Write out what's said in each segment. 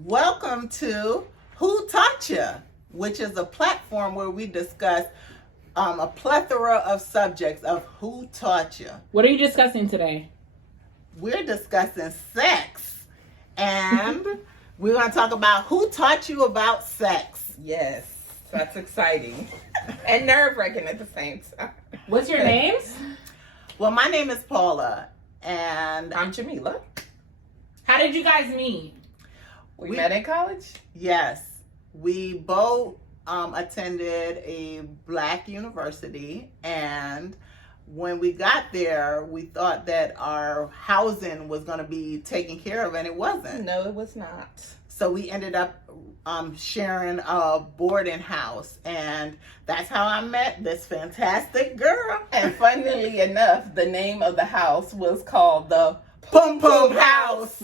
Welcome to Who Taught Ya, which is a platform where we discuss a plethora of subjects of who taught you. What are you discussing today? We're discussing sex, and we're going to talk about who taught you about sex. Yes, that's exciting and nerve-wracking at the same time. What's your names? Well, my name is Paula, and I'm Jamila. How did you guys meet? We met in college? Yes, we both attended a black university, and when we got there, we thought that our housing was going to be taken care of, and it wasn't. No, it was not. So we ended up sharing a boarding house, and that's how I met this fantastic girl. And funnily enough, the name of the house was called the Pum Pum House.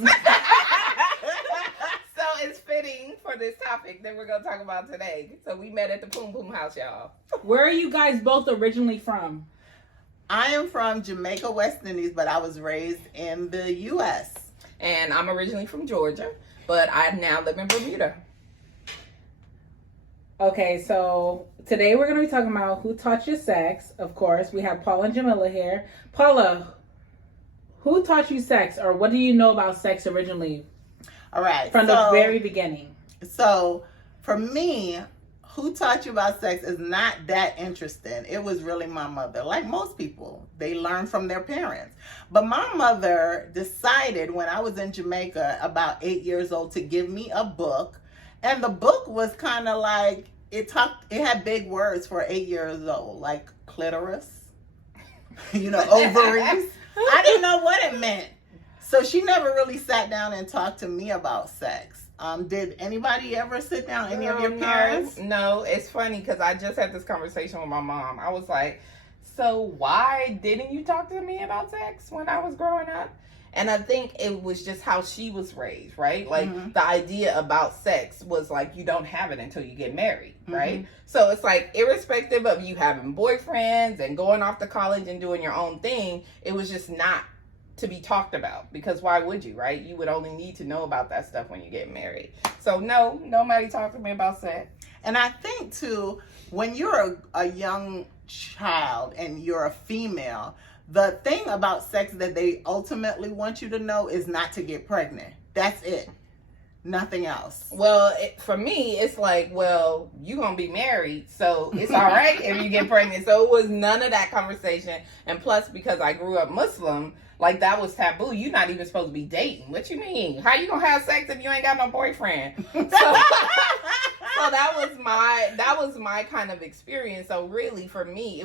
So it's fitting for this topic that we're going to talk about today. So we met at the Pum Pum House, y'all. Where are you guys both originally from? I am from Jamaica, West Indies, but I was raised in the U.S. And I'm originally from Georgia, but I now live in Bermuda. Okay, so today we're going to be talking about who taught you sex. Of course, we have Paula and Jamila here. Paula, who taught you sex, or what do you know about sex originally? All right. From the very beginning. So, for me, who taught you about sex is not that interesting. It was really my mother. Like most people, they learn from their parents. But my mother decided when I was in Jamaica, about 8 years old, to give me a book. And the book was kind of like, it had big words for 8 years old, like clitoris, ovaries. I didn't know what it meant. So she never really sat down and talked to me about sex. Did anybody ever sit down? Any of your parents? No, it's funny because I just had this conversation with my mom. I was like, so why didn't you talk to me about sex when I was growing up? And I think it was just how she was raised, right? Like the idea about sex was like, you don't have it until you get married, right? So it's like, irrespective of you having boyfriends and going off to college and doing your own thing, it was just not to be talked about, because why would you, right? You would only need to know about that stuff when you get married. So no, nobody talked to me about sex. And I think too, when you're a young child and you're a female, the thing about sex that they ultimately want you to know is not to get pregnant. That's it. Nothing else. Well, for me, it's like, well, you're going to be married, so it's all right if you get pregnant. So it was none of that conversation. And plus, because I grew up Muslim, like that was taboo. You're not even supposed to be dating. What you mean? How you going to have sex if you ain't got no boyfriend? So that was my kind of experience. So really, for me,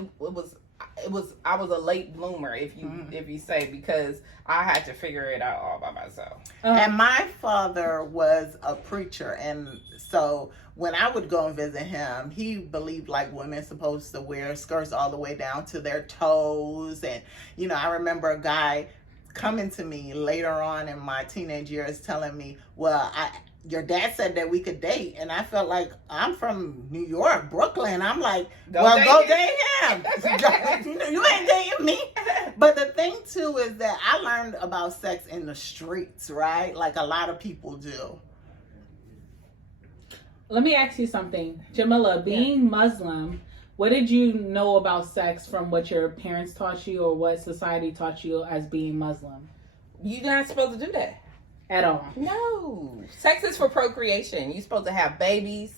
I was a late bloomer, if you say, because I had to figure it out all by myself. And my father was a preacher, and so when I would go and visit him, he believed like women supposed to wear skirts all the way down to their toes. And I remember a guy coming to me later on in my teenage years telling me, well, your dad said that we could date. And I felt like, I'm from New York, Brooklyn. I'm like, go date him. You ain't dating me. But the thing too is that I learned about sex in the streets, right? Like a lot of people do. Let me ask you something. Jamila, being Muslim, what did you know about sex from what your parents taught you or what society taught you as being Muslim? You're not supposed to do that. At all? No. Sex is for procreation. You're supposed to have babies.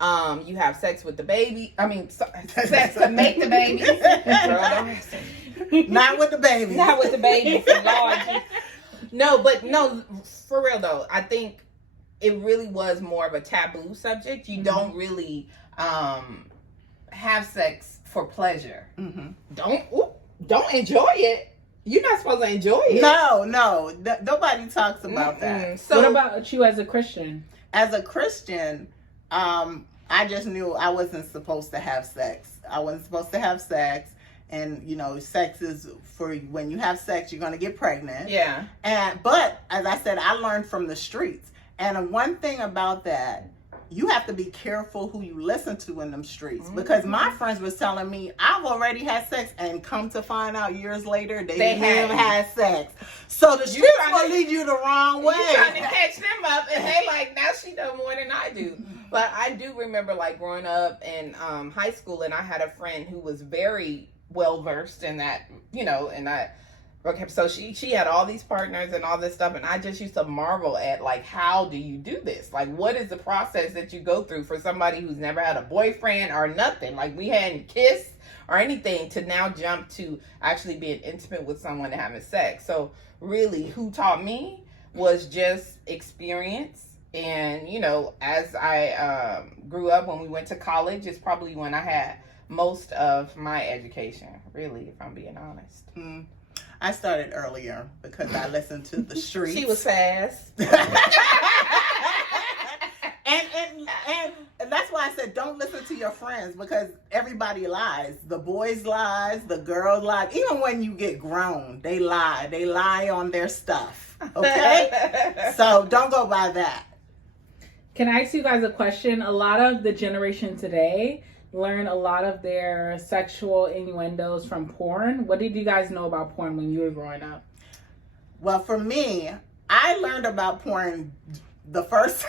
You have sex with the baby. Sex to make the babies. Not with the baby. Not with the baby. No, for real though, I think it really was more of a taboo subject. You don't really have sex for pleasure. Don't enjoy it. You're not supposed to enjoy it. No, nobody talks about that. So what about you as a Christian? As a Christian, I just knew I wasn't supposed to have sex. I wasn't supposed to have sex. And, sex is for when you have sex, you're going to get pregnant. Yeah. But as I said, I learned from the streets. And one thing about that, you have to be careful who you listen to in them streets. Because my friends was telling me, I've already had sex, and come to find out years later, they never had sex. So the streets will lead you the wrong way. You're trying to catch them up, and they like, now she know more than I do. But I do remember like growing up in high school, and I had a friend who was very well versed in that, and okay, so she had all these partners and all this stuff, and I just used to marvel at like, how do you do this? Like, what is the process that you go through for somebody who's never had a boyfriend or nothing? Like, we hadn't kissed or anything to now jump to actually being intimate with someone and having sex. So really, who taught me was just experience. And, as I grew up, when we went to college, it's probably when I had most of my education, really, if I'm being honest. I started earlier because I listened to the streets. She was fast. And that's why I said don't listen to your friends, because everybody lies. The boys lies, the girls lie. Even when you get grown, they lie. They lie on their stuff. Okay? So don't go by that. Can I ask you guys a question? A lot of the generation today learn a lot of their sexual innuendos from porn. What did you guys know about porn when you were growing up? Well, for me, I learned about porn the first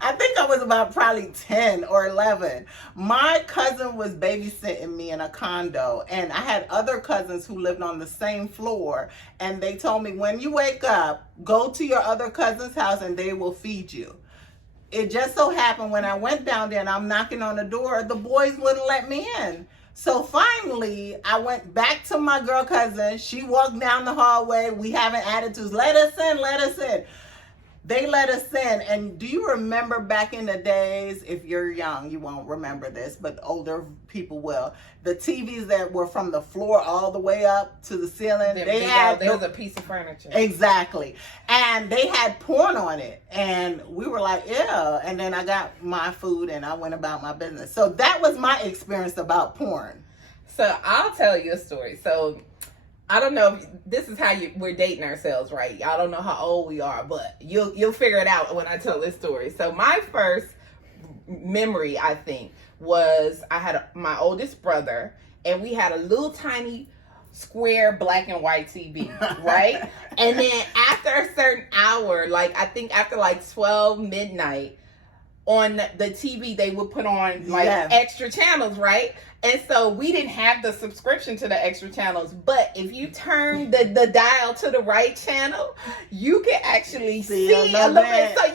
I think I was about probably 10 or 11. My cousin was babysitting me in a condo, and I had other cousins who lived on the same floor, and they told me, when you wake up, go to your other cousin's house and they will feed you. It just so happened when I went down there and I'm knocking on the door, the boys wouldn't let me in. So finally, I went back to my girl cousin. She walked down the hallway. We having attitudes. Let us in, let us in. They let us in. And do you remember back in the days, if you're young, you won't remember this, but older people will, the TVs that were from the floor all the way up to the ceiling, there was a piece of furniture. Exactly. And they had porn on it. And we were like, yeah. And then I got my food and I went about my business. So that was my experience about porn. So I'll tell you a story. So I don't know if this is how we're dating ourselves, right? Y'all don't know how old we are, but you'll figure it out when I tell this story. So my first memory, I think, was I had my oldest brother, and we had a little tiny square black and white TV, right? And then after a certain hour, like I think after like 12 midnight, on the TV they would put on like extra channels, right? And so we didn't have the subscription to the extra channels, but if you turn the dial to the right channel, you can actually see a little bit. So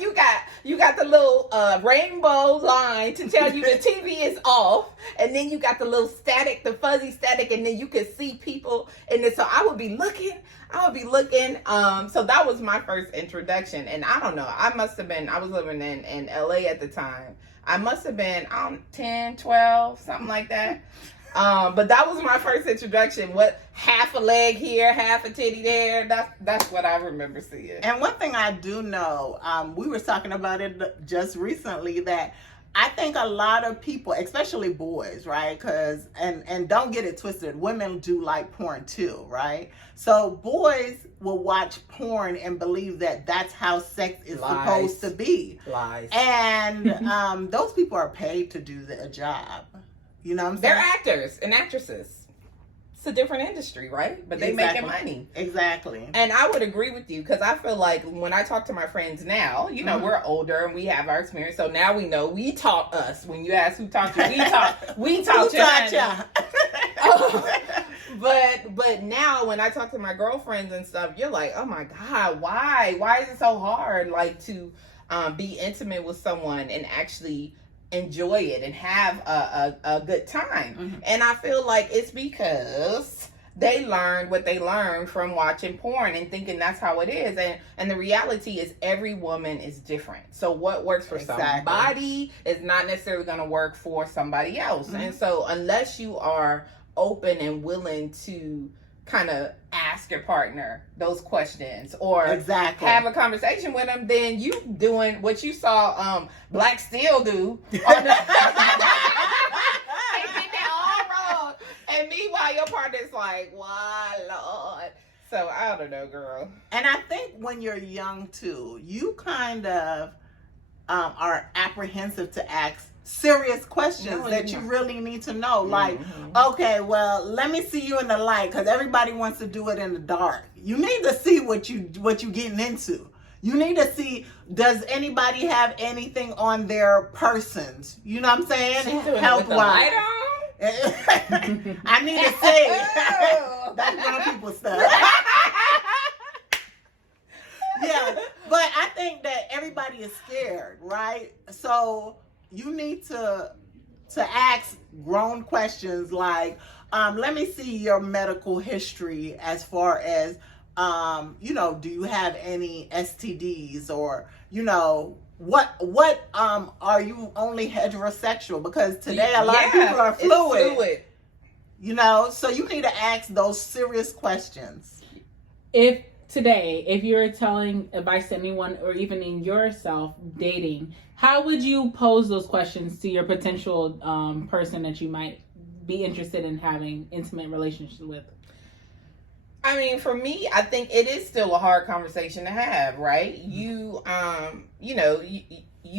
you got the little rainbow line to tell you the TV is off, and then you got the little static, the fuzzy static, and then you can see people in it. So I would be looking. So that was my first introduction, and I don't know. I was living in LA at the time. I must have been 10, 12, something like that. But that was my first introduction. What, half a leg here, half a titty there. That's what I remember seeing. And one thing I do know, we were talking about it just recently, that I think a lot of people, especially boys, right? Because, and don't get it twisted, women do like porn too, right? So boys will watch porn and believe that that's how sex is supposed to be. Lies. And those people are paid to do a job. You know what I'm saying? They're actors and actresses. It's a different industry, right? But they making money. Exactly. And I would agree with you, because I feel like when I talk to my friends now, we're older and we have our experience. So now we know, we taught us. When you ask who taught you, we taught you. But now when I talk to my girlfriends and stuff, you're like, oh my God, why? Why is it so hard, like, to be intimate with someone and actually enjoy it and have a good time? Mm-hmm. And I feel like it's because they learned what they learned from watching porn and thinking that's how it is. And the reality is every woman is different. So what works for somebody is not necessarily going to work for somebody else. Mm-hmm. And so unless you are open and willing to kind of ask your partner those questions or have a conversation with them, then you doing what you saw Black Steel do on the all wrong. And meanwhile your partner's like, why, Lord? So I don't know, girl. And I think when you're young too, you kind of are apprehensive to ask serious questions that you really need to know. Like, okay, well, let me see you in the light, because everybody wants to do it in the dark. You need to see what you getting into. You need to see, does anybody have anything on their persons? You know what I'm saying? She's doing it with the light on? I need to see. That's grown people stuff. Yeah, but I think that everybody is scared, right? So you need to ask grown questions like, let me see your medical history as far as, do you have any STDs, or, what are you only heterosexual? Because today a lot of people are fluid. So you need to ask those serious questions. If you're telling advice to anyone, or even in yourself dating, how would you pose those questions to your potential person that you might be interested in having intimate relationships with? I mean, for me, I think it is still a hard conversation to have, right? You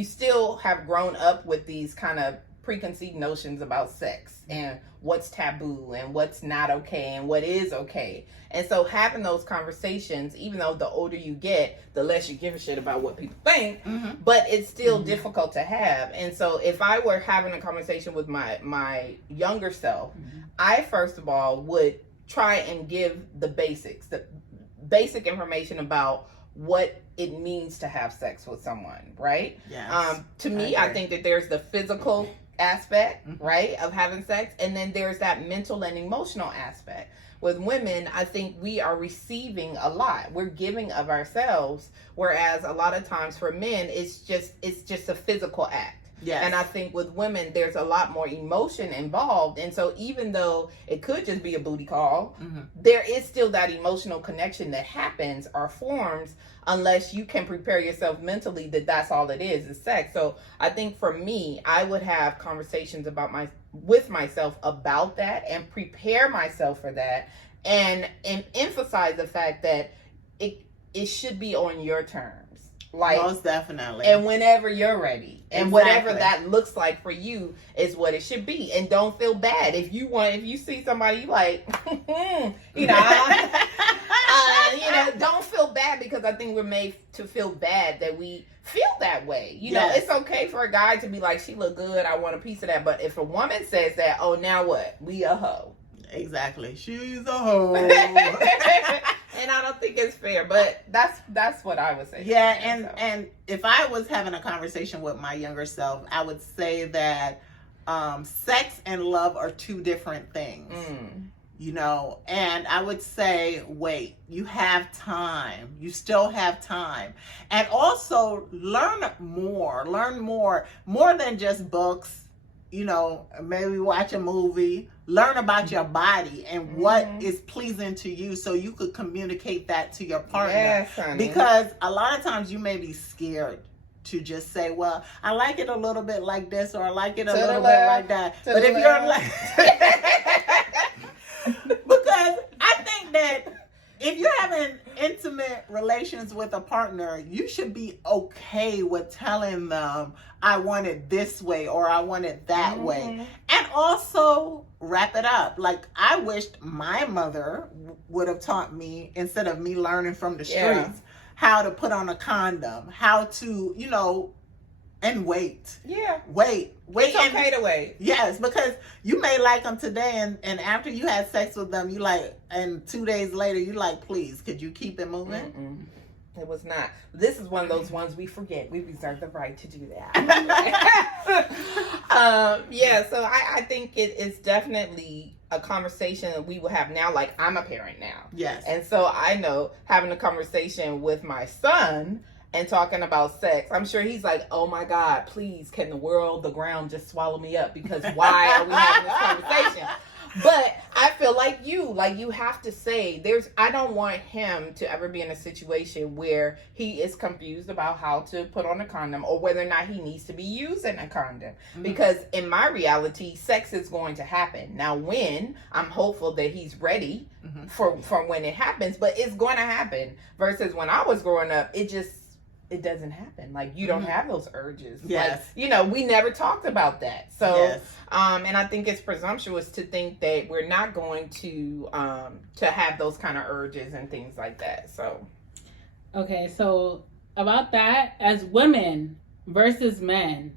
still have grown up with these kind of preconceived notions about sex and what's taboo and what's not okay and what is okay. And so having those conversations, even though the older you get, the less you give a shit about what people think, but it's still difficult to have. And so if I were having a conversation with my younger self, I first of all would try and give the basics, the basic information about what it means to have sex with someone, right? Yes. To me, I think that there's the physical aspect, right, of having sex, and then there's that mental and emotional aspect. With women, I think we are receiving a lot. We're giving of ourselves, whereas a lot of times for men, it's just a physical act. Yes. And I think with women, there's a lot more emotion involved. And so even though it could just be a booty call, there is still that emotional connection that happens or forms unless you can prepare yourself mentally that that's all it is sex. So I think for me, I would have conversations with myself about that and prepare myself for that, and emphasize the fact that it should be on your terms. Like, most definitely. And whenever you're ready. And whatever that looks like for you is what it should be. And don't feel bad. If you see somebody like, don't feel bad, because I think we're made to feel bad that we feel that way. It's okay for a guy to be like, she look good, I want a piece of that. But if a woman says that, oh, now what? We a hoe. Exactly. She's a hoe. And I don't think it's fair, but that's what I would say. Yeah, and if I was having a conversation with my younger self, I would say that sex and love are two different things. And I would say, wait, you have time. You still have time. And also learn more than just books. Maybe watch a movie, learn about your body and what is pleasing to you, so you could communicate that to your partner. Yes, honey. Because a lot of times you may be scared to just say, well, I like it a little bit like this, or I like it a little bit like that. But if you're like, because I think that if you're having intimate relations with a partner, you should be okay with telling them, I want it this way, or I want it that way. And also wrap it up. Like, I wished my mother would have taught me, instead of me learning from the streets, how to put on a condom, how to, and wait. Yeah. Wait. It's okay to wait. Yes, because you may like them today, and after you had sex with them, you like, and 2 days later, you like, please, could you keep it moving? It was not. This is one of those ones we forget. We reserve the right to do that. So I think it is definitely a conversation that we will have now. Like, I'm a parent now. Yes. And so I know having a conversation with my son and talking about sex, I'm sure he's like, oh my God, please, can the ground just swallow me up? Because why are we having this conversation? But I feel like you have to say, I don't want him to ever be in a situation where he is confused about how to put on a condom, or whether or not he needs to be using a condom. Because in my reality, sex is going to happen. Now, I'm hopeful that he's ready for when it happens, but it's going to happen. Versus when I was growing up, it doesn't happen. Like, you don't have those urges. Yes. Like, we never talked about that. So, yes. And I think it's presumptuous to think that we're not going to have those kind of urges and things like that. So, okay. So about that, as women versus men,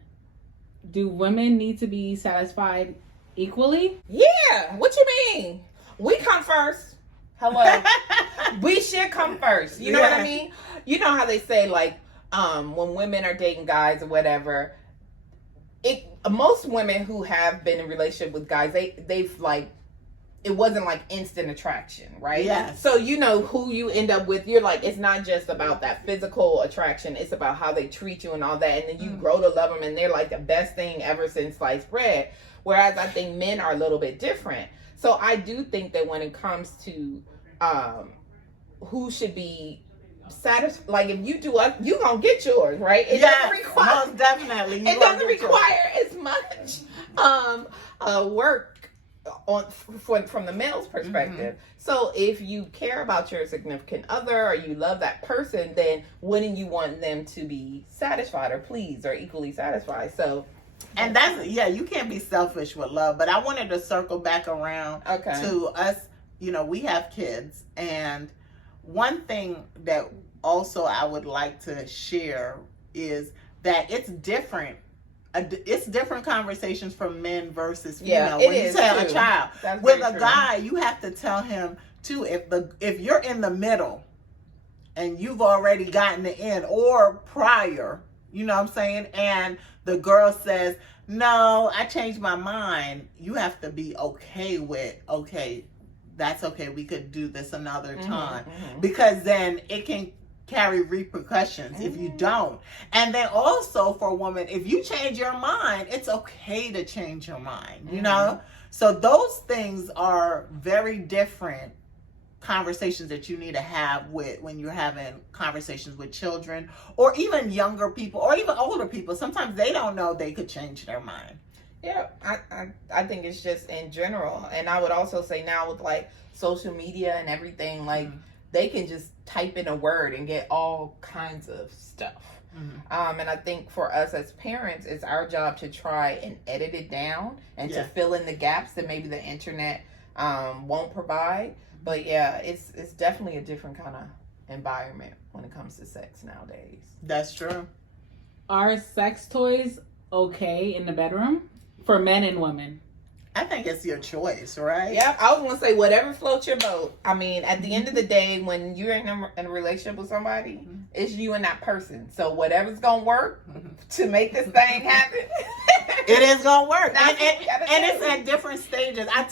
do women need to be satisfied equally? Yeah. What you mean? We come first. Hello. We should come first. You know what I mean? You know how they say, like, when women are dating guys or whatever, most women who have been in a relationship with guys, they've like, it wasn't like instant attraction, right? Yeah. So you know who you end up with. You're like, it's not just about that physical attraction. It's about how they treat you and all that. And then you grow to love them, and they're like the best thing ever since sliced bread. Whereas I think men are a little bit different. So I do think that when it comes to who should be satisfied, like if you do us, you gonna get yours, right? It doesn't require, most definitely. It doesn't require as much work from the male's perspective. So if you care about your significant other or you love that person, then wouldn't you want them to be satisfied or pleased or equally satisfied? So, and that's, you can't be selfish with love. But I wanted to circle back around to us. You know, we have kids, and one thing that also I would like to share is that it's different. It's different conversations from men versus female. When you tell a child, with a guy, you have to tell him too. If you're in the middle and you've already gotten the end or prior, you know what I'm saying, and the girl says, "No, I changed my mind," you have to be okay with, okay, that's okay. We could do this another time, because then it can carry repercussions if you don't. And then also for a woman, if you change your mind, it's okay to change your mind, you know? So those things are very different conversations that you need to have when you're having conversations with children or even younger people or even older people. Sometimes they don't know they could change their mind. Yeah, I think it's just in general. And I would also say now with like social media and everything, like they can just type in a word and get all kinds of stuff. And I think for us as parents, it's our job to try and edit it down and to fill in the gaps that maybe the internet won't provide. But yeah, it's definitely a different kind of environment when it comes to sex nowadays. That's true. Are sex toys okay in the bedroom for men and women? I think it's your choice, right? Yeah, I was gonna say whatever floats your boat. I mean, at the end of the day, when you're in a relationship with somebody, it's you and that person. So whatever's gonna work to make this thing happen, it is gonna work. And it's at different stages. I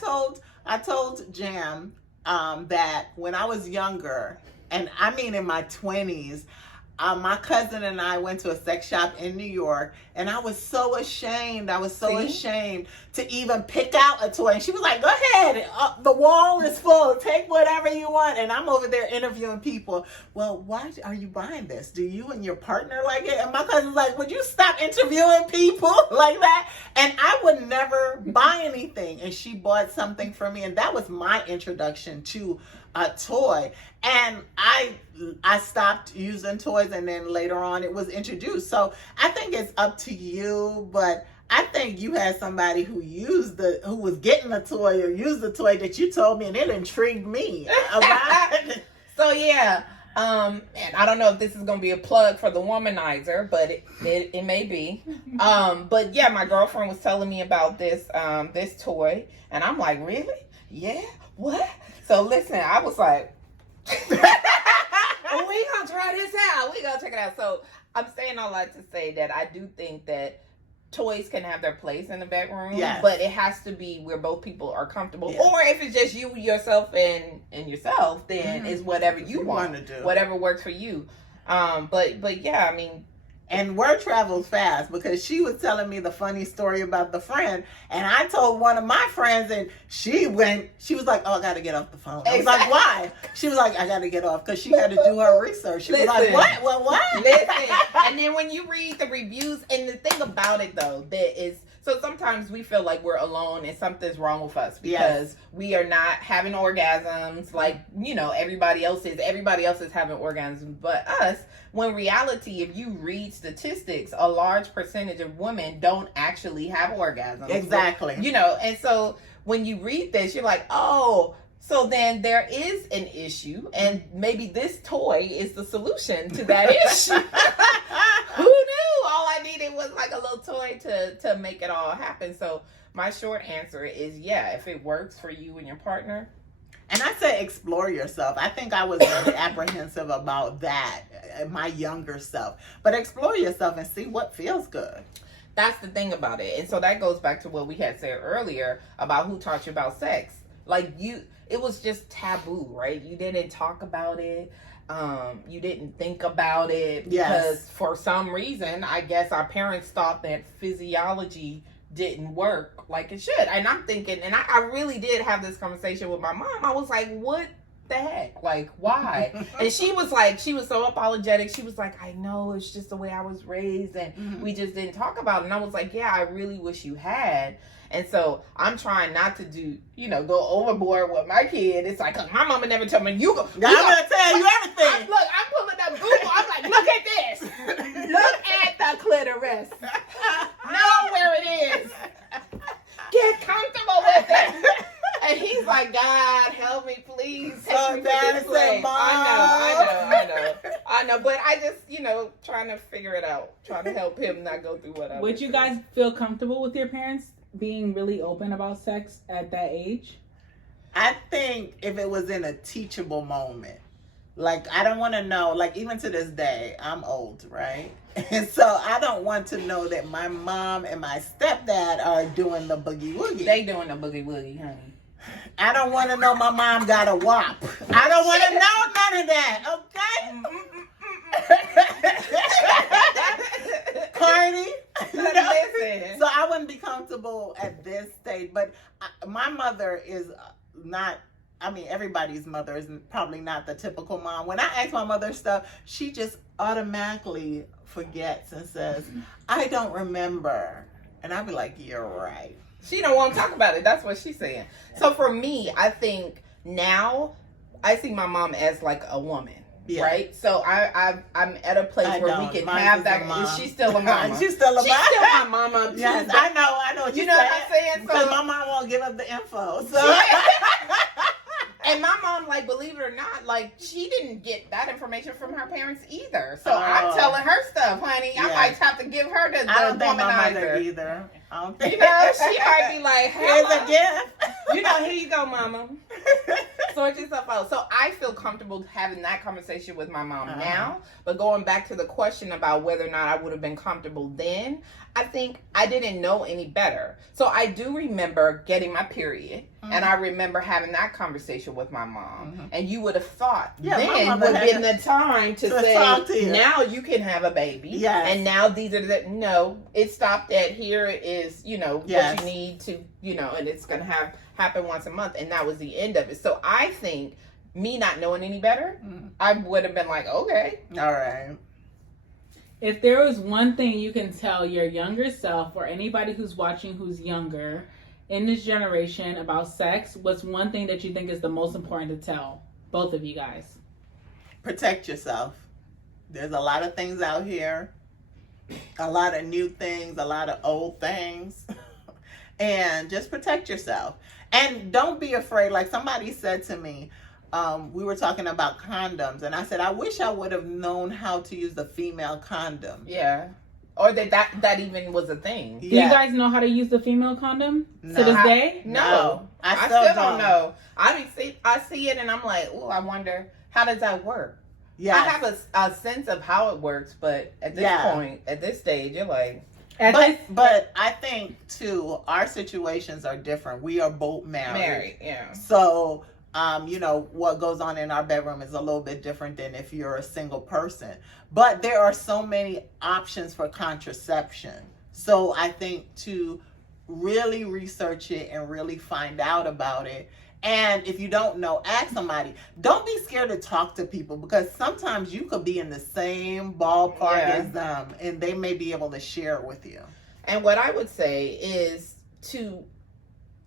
told Jam that when I was younger, and I mean in my 20s, my cousin and I went to a sex shop in New York, and I was so ashamed. Ashamed to even pick out a toy. And she was like, "Go ahead, the wall is full. Take whatever you want." And I'm over there interviewing people. "Well, why are you buying this? Do you and your partner like it?" And my cousin's like, "Would you stop interviewing people like that?" And I would never buy anything. And she bought something for me, and that was my introduction to a toy. And I stopped using toys, and then later on it was introduced. So I think it's up to you, but I think you had somebody who was getting a toy or used a toy that you told me, and it intrigued me about it. So yeah, and I don't know if this is gonna be a plug for the womanizer, but it may be. But yeah, my girlfriend was telling me about this toy, and I'm like, really? Yeah, what? So listen, I was like, we gonna try this out. We gonna check it out. So I'm saying all that to say that I do think that toys can have their place in the bedroom, but it has to be where both people are comfortable. Or if it's just you, yourself, and yourself, then it's whatever you want to do, whatever works for you. But yeah, I mean. And word travels fast, because she was telling me the funny story about the friend, and I told one of my friends, and she was like, "Oh, I gotta get off the phone." I was like, "Why?" She was like, "I gotta get off," because she had to do her research. She was like, "What? Well, what?" Listen, and then when you read the reviews, and the thing about it though, that is, so sometimes we feel like we're alone and something's wrong with us because we are not having orgasms like, you know, everybody else is. Everybody else is having orgasms but us. When reality, if you read statistics, a large percentage of women don't actually have orgasms. Exactly. You know, and so when you read this, you're like, oh, So then there is an issue, and maybe this toy is the solution to that issue. Who knew? All I needed was like a little toy to make it all happen. So my short answer is, yeah, if it works for you and your partner. And I say explore yourself. I think I was really apprehensive about that, my younger self. But explore yourself and see what feels good. That's the thing about it. And so that goes back to what we had said earlier about who taught you about sex. Like it was just taboo, right? You didn't talk about it. You didn't think about it because for some reason, I guess our parents thought that physiology didn't work like it should. And I'm thinking, and I really did have this conversation with my mom. I was like, what the heck? Like, why? And she was so apologetic. She was like, I know, it's just the way I was raised, and we just didn't talk about it. And I was like, yeah, I really wish you had. And so I'm trying not to go overboard with my kid. It's like, 'cause my mama never told me, I'm going to tell you everything. I'm pulling up Google. I'm like, look at this. Look at the clitoris. Know where it is. Get comfortable with it. And he's like, God, help me, please. Take me to this place. I know. But I just, trying to figure it out. Trying to help him not go through what I Would you guys feel comfortable with your parents being really open about sex at that age? I think if it was in a teachable moment. Like, I don't want to know, like, even to this day, I'm old, right? And so I don't want to know that my mom and my stepdad are doing the boogie woogie. They doing the boogie woogie, honey. I don't want to know my mom got a wop. I don't want to know none of that, okay? Cardi. Listen. So I wouldn't be comfortable at this stage. But my mother is not, everybody's mother is probably not the typical mom. When I ask my mother stuff, she just automatically forgets and says, I don't remember. And I'll be like, you're right. She don't want to talk about it. That's what she's saying. So for me, I think now I see my mom as like a woman. Yeah. Right? So I'm at a place where we can have that. She's still a mama. She's still a mama. She's still my mama too. Yes, I know what you know what I'm saying? Because my mom won't give up the info. So and my mom, like, believe it or not, like, she didn't get that information from her parents either. So I'm telling her stuff, honey. I might have to give her the I don't think my mother womanizer either. I don't think she might be like, here's a gift. Here you go, mama. Sort yourself out. So I feel comfortable having that conversation with my mom now. But going back to the question about whether or not I would have been comfortable then, I think I didn't know any better. So I do remember getting my period. And I remember having that conversation with my mom. And you would have thought then would have been the time to say, now you can have a baby. Yes. And now these are the, no, it stopped at here is, what you need to, and it's going to happen once a month. And that was the end of it. So I think me not knowing any better, I would have been like, okay. All right. If there was one thing you can tell your younger self or anybody who's watching who's younger in this generation about sex, what's one thing that you think is the most important to tell both of you guys? Protect yourself. There's a lot of things out here, a lot of new things, a lot of old things, and just protect yourself. And don't be afraid. Like somebody said to me, we were talking about condoms, and I said, I wish I would have known how to use the female condom. Yeah. Or that even was a thing. Do you guys know how to use the female condom to this day? No. I still don't know. I see it and I'm like, oh, I wonder, how does that work? Yeah. I have a sense of how it works, but at this point, at this stage, you're like... But I think, too, our situations are different. We are both married. Yeah. So... what goes on in our bedroom is a little bit different than if you're a single person. But there are so many options for contraception. So I think to really research it and really find out about it. And if you don't know, ask somebody. Don't be scared to talk to people because sometimes you could be in the same ballpark as them and they may be able to share it with you. And what I would say is to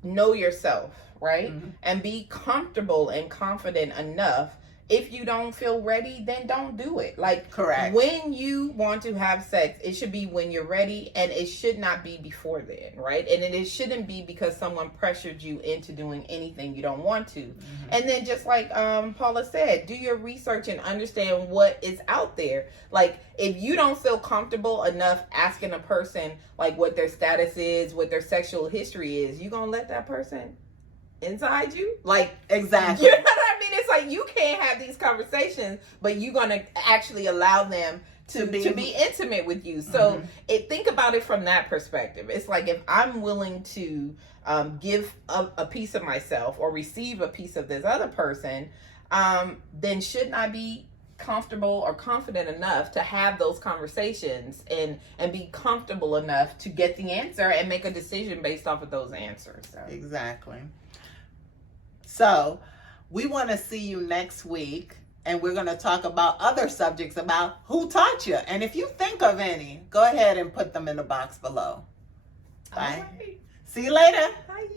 know yourself. Right? And be comfortable and confident enough if you don't feel ready, then don't do it. Like, Correct. when you want to have sex, it should be when you're ready, and it should not be before then, right? And it shouldn't be because someone pressured you into doing anything you don't want to. And then, just like Paula said, do your research and understand what is out there. Like, if you don't feel comfortable enough asking a person like what their status is, what their sexual history is, you gonna let that person inside you? Like, Exactly. you know what I mean? It's like, you can't have these conversations, but you're gonna actually allow them to be intimate with you. So think about it from that perspective. It's like, if I'm willing to give a piece of myself or receive a piece of this other person, then shouldn't I be comfortable or confident enough to have those conversations and be comfortable enough to get the answer and make a decision based off of those answers? So. Exactly. So we want to see you next week, and we're going to talk about other subjects about who taught you. And if you think of any, go ahead and put them in the box below. Bye. All right. See you later. Bye.